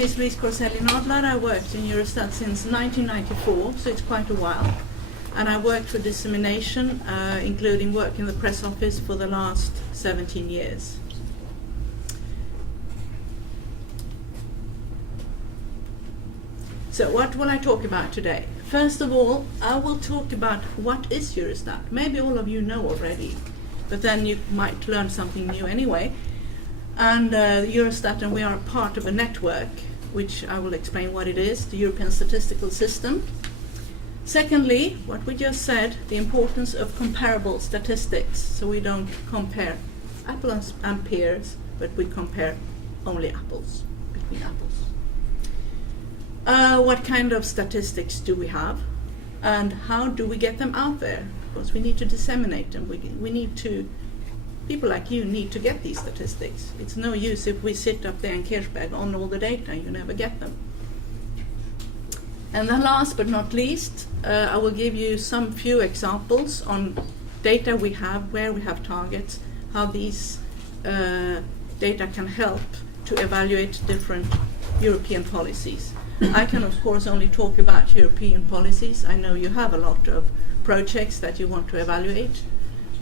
name is Louise Corselli-Nadler. I worked in Eurostat since 1994, so it's quite a while. And I worked for dissemination, including work in the press office for the last 17 years. So what will I talk about today? First of all, I will talk about what is Eurostat. Maybe all of you know already, but then you might learn something new anyway. And Eurostat, and we are part of a network, which I will explain what it is, the European Statistical System. Secondly, what we just said, the importance of comparable statistics. So we don't compare apples and pears, but we compare only apples, between apples. What kind of statistics do we have? And how do we get them out there? Because we need to disseminate them. We need to, people like you need to get these statistics. It's no use if we sit up there in Kirchberg on all the data, you never get them. And then last but not least, I will give you some few examples on data we have, where we have targets, how these data can help to evaluate different European policies. I can of course only talk about European policies. I know you have a lot of projects that you want to evaluate,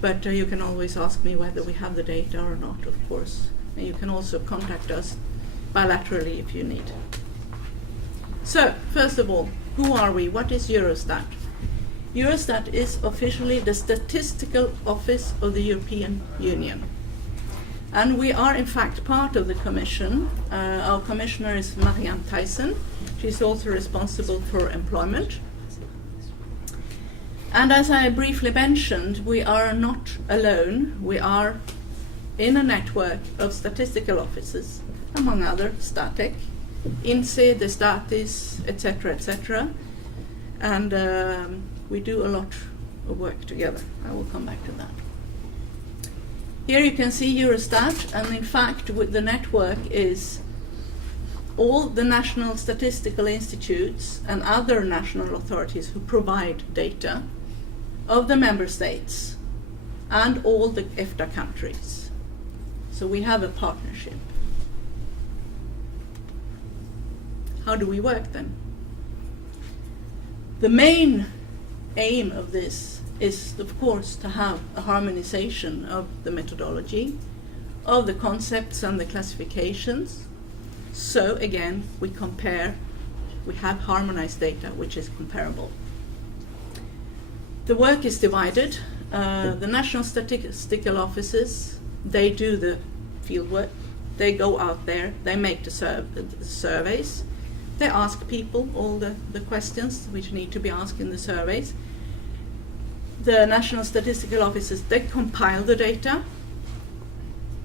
but you can always ask me whether we have the data or not, of course. And you can also contact us bilaterally if you need. So, first of all, who are we? What is Eurostat? Eurostat is officially the statistical office of the European Union. And we are in fact part of the Commission. Our commissioner is Marianne Thyssen. She's also responsible for employment. And as I briefly mentioned, we are not alone. We are in a network of statistical offices, among other, Statec, INSEE, the Statis, etc., etc. And we do a lot of work together. I will come back to that. Here you can see Eurostat, and in fact with the network is all the national statistical institutes and other national authorities who provide data of the member states and all the EFTA countries. So we have a partnership. How do we work then? The main aim of this is, of course, to have a harmonization of the methodology, of the concepts and the classifications. So again, we compare, we have harmonized data which is comparable. The work is divided. The national statistical offices, they do the field work. They go out there, they make the surveys. They ask people all the questions which need to be asked in the surveys. The national statistical offices, they compile the data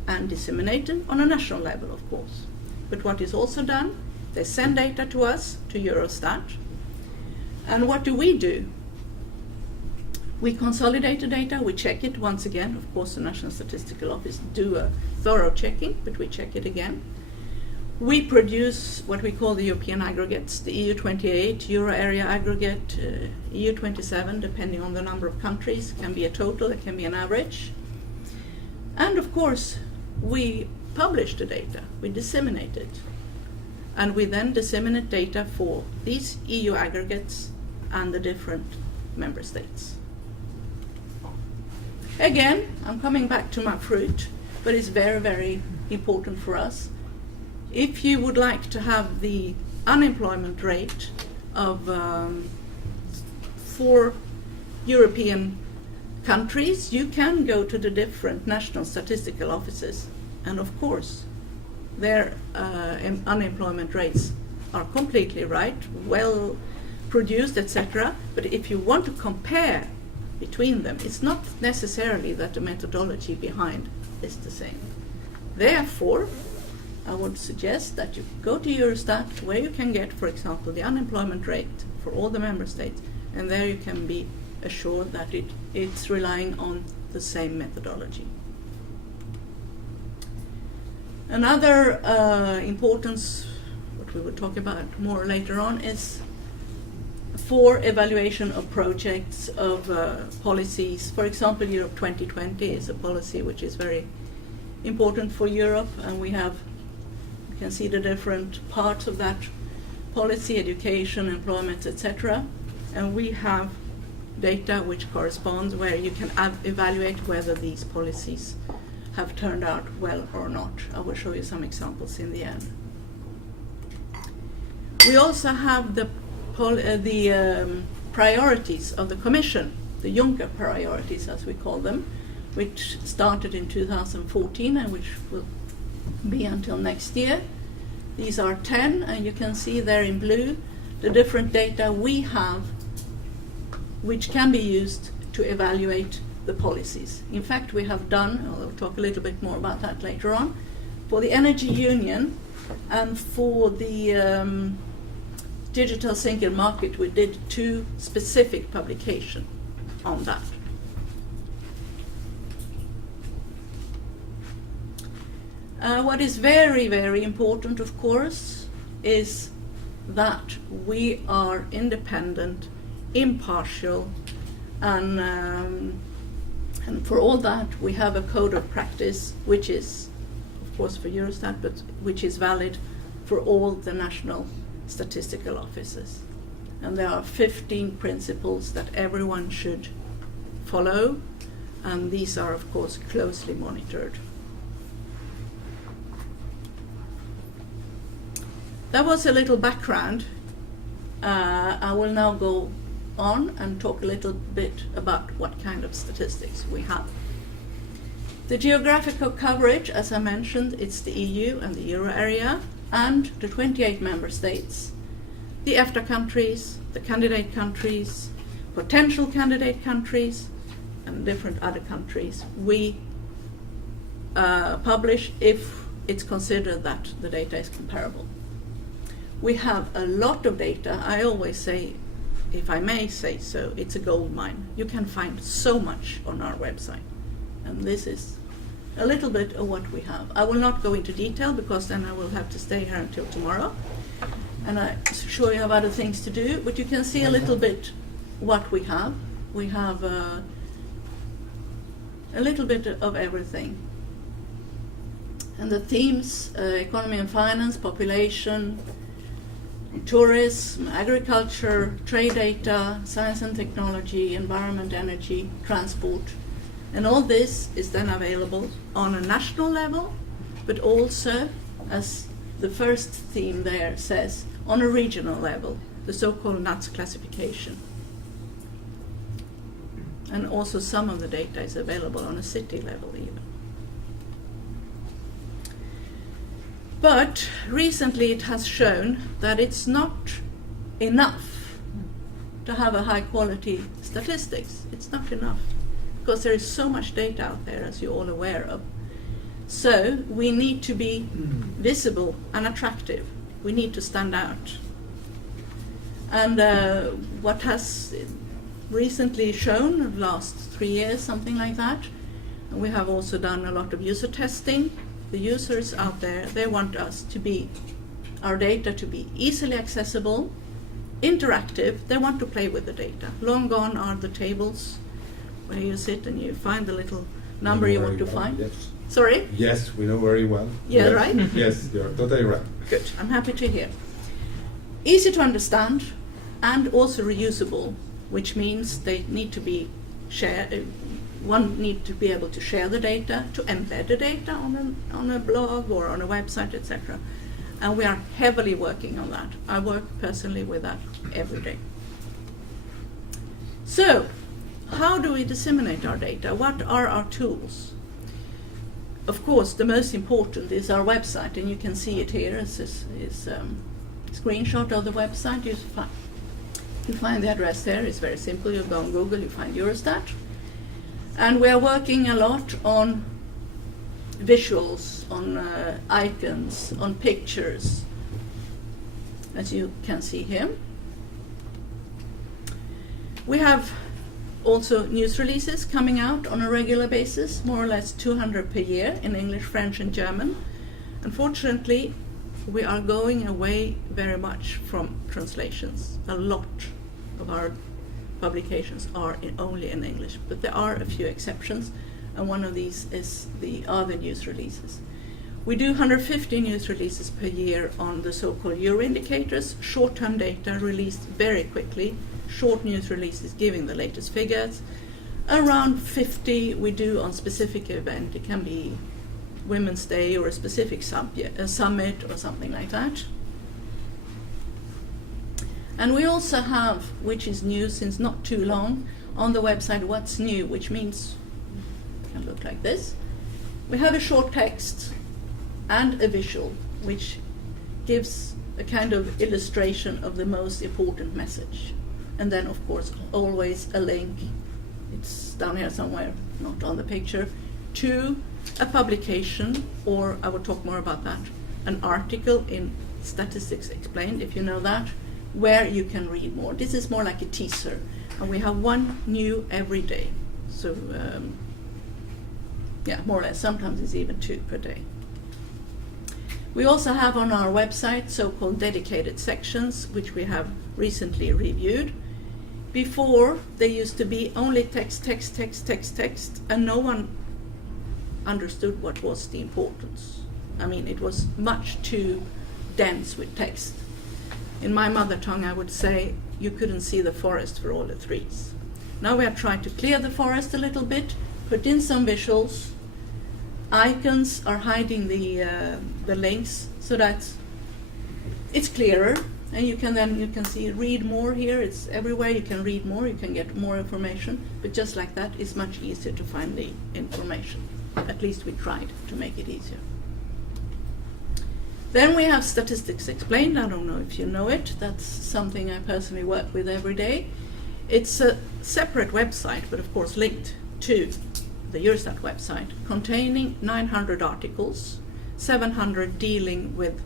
and disseminate them on a national level, of course. But what is also done, they send data to us, to Eurostat. And what do? We consolidate the data, we check it once again. Of course, the National Statistical Office do a thorough checking, but we check it again. We produce what we call the European aggregates, the EU28, Euro area aggregate, EU27, depending on the number of countries. It can be a total, it can be an average. And of course, we publish the data, we disseminate it. And we then disseminate data for these EU aggregates and the different member states. Again, I'm coming back to my fruit, but it's very, very important for us. If you would like to have the unemployment rate of 4 European countries, you can go to the different national statistical offices. And of course, their unemployment rates are completely right, well produced, etc. But if you want to compare between them, it's not necessarily that the methodology behind is the same. Therefore, I would suggest that you go to Eurostat, where you can get, for example, the unemployment rate for all the member states, and there you can be assured that it's relying on the same methodology. Another importance, what we will talk about more later on, is for evaluation of projects, of policies. For example, Europe 2020 is a policy which is very important for Europe, and we can see the different parts of that policy, education, employment, etc. And we have data which corresponds where you can evaluate whether these policies have turned out well or not. I will show you some examples in the end. We also have the priorities of the Commission, the Juncker priorities as we call them, which started in 2014 and which will be until next year. These are 10, and you can see there in blue the different data we have which can be used to evaluate the policies. In fact, we have done, I'll talk a little bit more about that later on, for the Energy Union and for the Digital Single Market, we did 2 specific publications on that. What is very, very important, of course, is that we are independent, impartial, and for all that we have a code of practice which is, of course, for Eurostat, but which is valid for all the national statistical offices. And there are 15 principles that everyone should follow, and these are, of course, closely monitored. That was a little background. I will now go on and talk a little bit about what kind of statistics we have. The geographical coverage, as I mentioned, it's the EU and the Euro area and the 28 member states, the EFTA countries, the candidate countries, potential candidate countries, and different other countries. We publish if it's considered that the data is comparable. We have a lot of data. I always say, if I may say so, it's a gold mine. You can find so much on our website. And this is a little bit of what we have. I will not go into detail because then I will have to stay here until tomorrow. And I'm sure you have other things to do, but you can see a little bit what we have. We have a little bit of everything. And the themes, economy and finance, population, tourism, agriculture, trade data, science and technology, environment, energy, transport. And all this is then available on a national level, but also, as the first theme there says, on a regional level, the so-called NUTS classification. And also some of the data is available on a city level even. But recently it has shown that it's not enough to have a high quality statistics. It's not enough because there is so much data out there, as you're all aware of. So we need to be visible and attractive. We need to stand out. And what has recently shown, the last 3 years, something like that, and we have also done a lot of user testing. The users out there, they want us to be, our data to be easily accessible, interactive. They want to play with the data. Long gone are the tables where you sit and you find the little number you want to find. Yes. Sorry? Yes, we know very well. Yeah, yes. right? Yes, you're totally right. Good, I'm happy to hear. Easy to understand and also reusable, which means they need to be shared. One need to be able to share the data, to embed the data on a blog or on a website, etc. And we are heavily working on that. I work personally with that every day. So, how do we disseminate our data? What are our tools? Of course, the most important is our website, and you can see it here. It's a screenshot of the website. You find the address there. It's very simple. You go on Google, you find Eurostat. And we are working a lot on visuals, on icons, on pictures, as you can see here. We have also news releases coming out on a regular basis, more or less 200 per year in English, French and German. Unfortunately, we are going away very much from translations. A lot of our publications are only in English, but there are a few exceptions, and one of these is the other news releases. We do 150 news releases per year on the so-called Euro indicators, short-term data released very quickly, short news releases giving the latest figures. Around 50 we do on specific event. It can be Women's Day or a specific summit or something like that. And we also have, which is new since not too long, on the website What's New, which means it can look like this. We have a short text and a visual, which gives a kind of illustration of the most important message. And then, of course, always a link, it's down here somewhere, not on the picture, to a publication, or I will talk more about that, an article in Statistics Explained, if you know that, where you can read more. This is more like a teaser, and we have one new every day. So, yeah, more or less, sometimes it's even 2 per day. We also have on our website so-called dedicated sections, which we have recently reviewed. Before, they used to be only text, text, text, text, text, and no one understood what was the importance. I mean, it was much too dense with text. In my mother tongue, I would say you couldn't see the forest for all the trees. Now we are trying to clear the forest a little bit, put in some visuals. Icons are hiding the links so that it's clearer, and you can see read more here. It's everywhere. You can read more. You can get more information. But just like that, it's much easier to find the information. At least we tried to make it easier. Then we have Statistics Explained. I don't know if you know it. That's something I personally work with every day. It's a separate website, but of course linked to the Eurostat website, containing 900 articles, 700 dealing with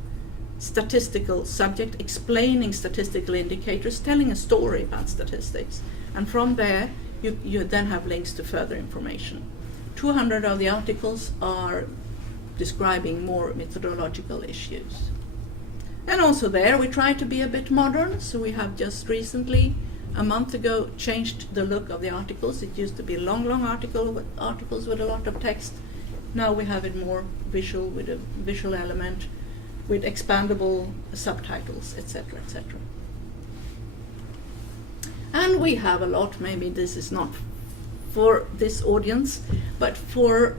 statistical subject, explaining statistical indicators, telling a story about statistics. And from there, you then have links to further information. 200 of the articles are describing more methodological issues. And also there, we try to be a bit modern, so we have just recently, a month ago, changed the look of the articles. It used to be long articles with a lot of text. Now we have it more visual, with a visual element, with expandable subtitles, etc., etc. And we have a lot, maybe this is not for this audience, but for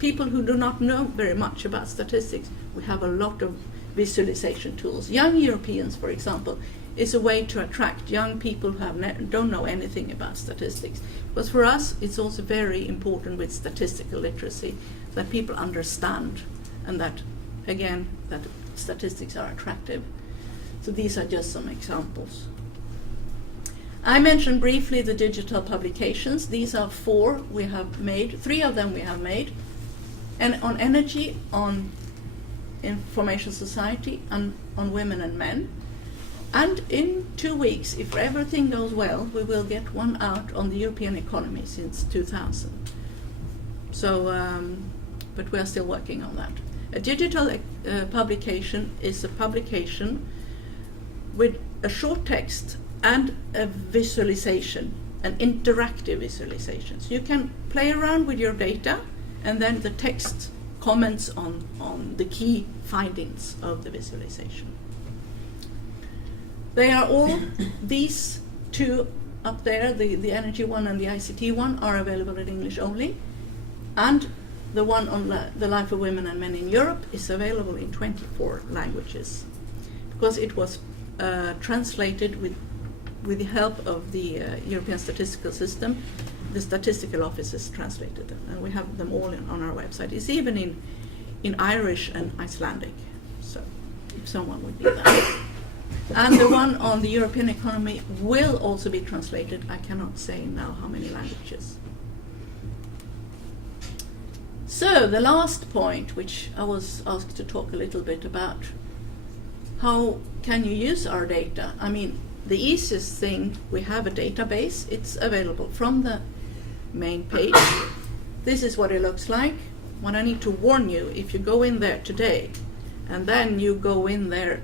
people who do not know very much about statistics, we have a lot of visualization tools. Young Europeans, for example, is a way to attract young people who don't know anything about statistics. Because for us, it's also very important with statistical literacy that people understand, and that, again, that statistics are attractive. So these are just some examples. I mentioned briefly the digital publications. These are 4 we have made. 3 of them we have made. And on energy, on information society, and on women and men. And in 2 weeks, if everything goes well, we will get one out on the European economy since 2000. So, but we are still working on that. A digital publication is a publication with a short text and a visualization, an interactive visualization. So you can play around with your data, and then the text comments on the key findings of the visualization. They are all, these 2 up there, the energy one and the ICT one, are available in English only. And the one on the life of women and men in Europe is available in 24 languages, because it was translated with the help of the European Statistical System. The statistical offices translated them, and we have them all on our website. It's even in Irish and Icelandic, so if someone would need that. And the one on the European economy will also be translated. I cannot say now how many languages. So the last point, which I was asked to talk a little bit about, how can you use our data? I mean, the easiest thing, we have a database. It's available from the main page. This is what it looks like. What I need to warn you, if you go in there today, and then you go in there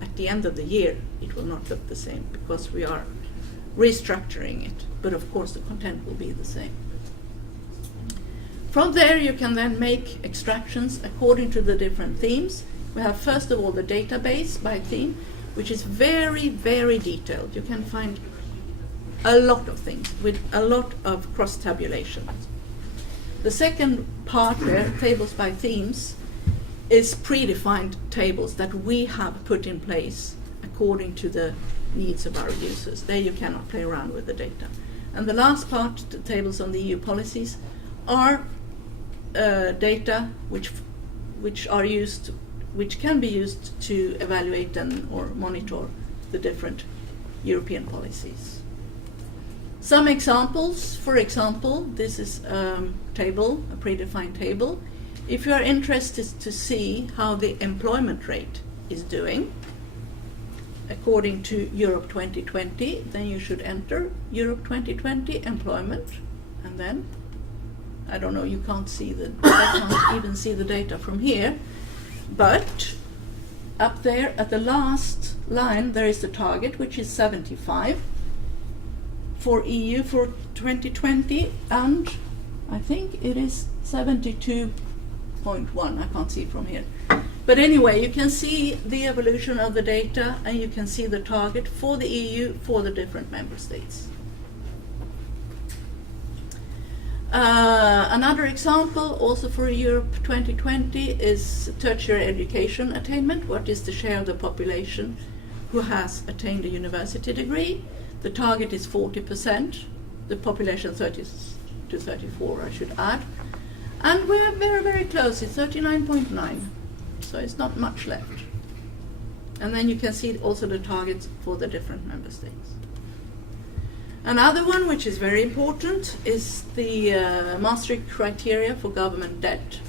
at the end of the year, it will not look the same, because we are restructuring it. But of course the content will be the same. From there you can then make extractions according to the different themes. We have first of all the database by theme, which is very, very detailed. You can find a lot of things with a lot of cross-tabulations. The second part there, tables by themes, is predefined tables that we have put in place according to the needs of our users. There you cannot play around with the data. And the last part, the tables on the EU policies, are data which can be used to evaluate or monitor the different European policies. Some examples, for example, this is a predefined table. If you are interested to see how the employment rate is doing, according to Europe 2020, then you should enter Europe 2020 employment, and then, I don't know, you can't see I can't even see the data from here, but up there at the last line there is the target, which is 75 for EU for 2020, and I think it is 72.1. I can't see from here. But anyway, you can see the evolution of the data, and you can see the target for the EU for the different member states. Another example, also for Europe 2020, is tertiary education attainment. What is the share of the population who has attained a university degree? The target is 40%. The population 30 to 34, I should add. And we are very, very close. It's 39.9. So it's not much left. And then you can see also the targets for the different member states. Another one, which is very important, is the Maastricht criteria for government debt.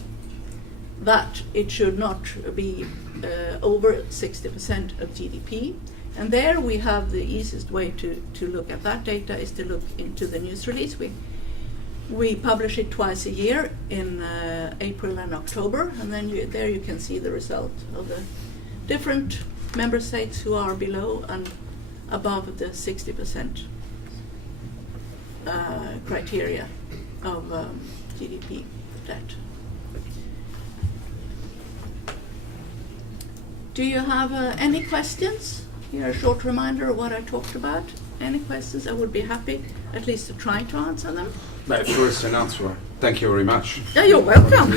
That it should not be over 60% of GDP. And there we have the easiest way to look at that data is to look into the news release. We publish it twice a year in April and October, and then there you can see the result of the different member states who are below and above the 60% criteria of GDP debt. Do you have any questions? Here a short reminder of what I talked about. Any questions? I would be happy at least to try to answer them. First an answer. Thank you very much. Yeah, you're welcome.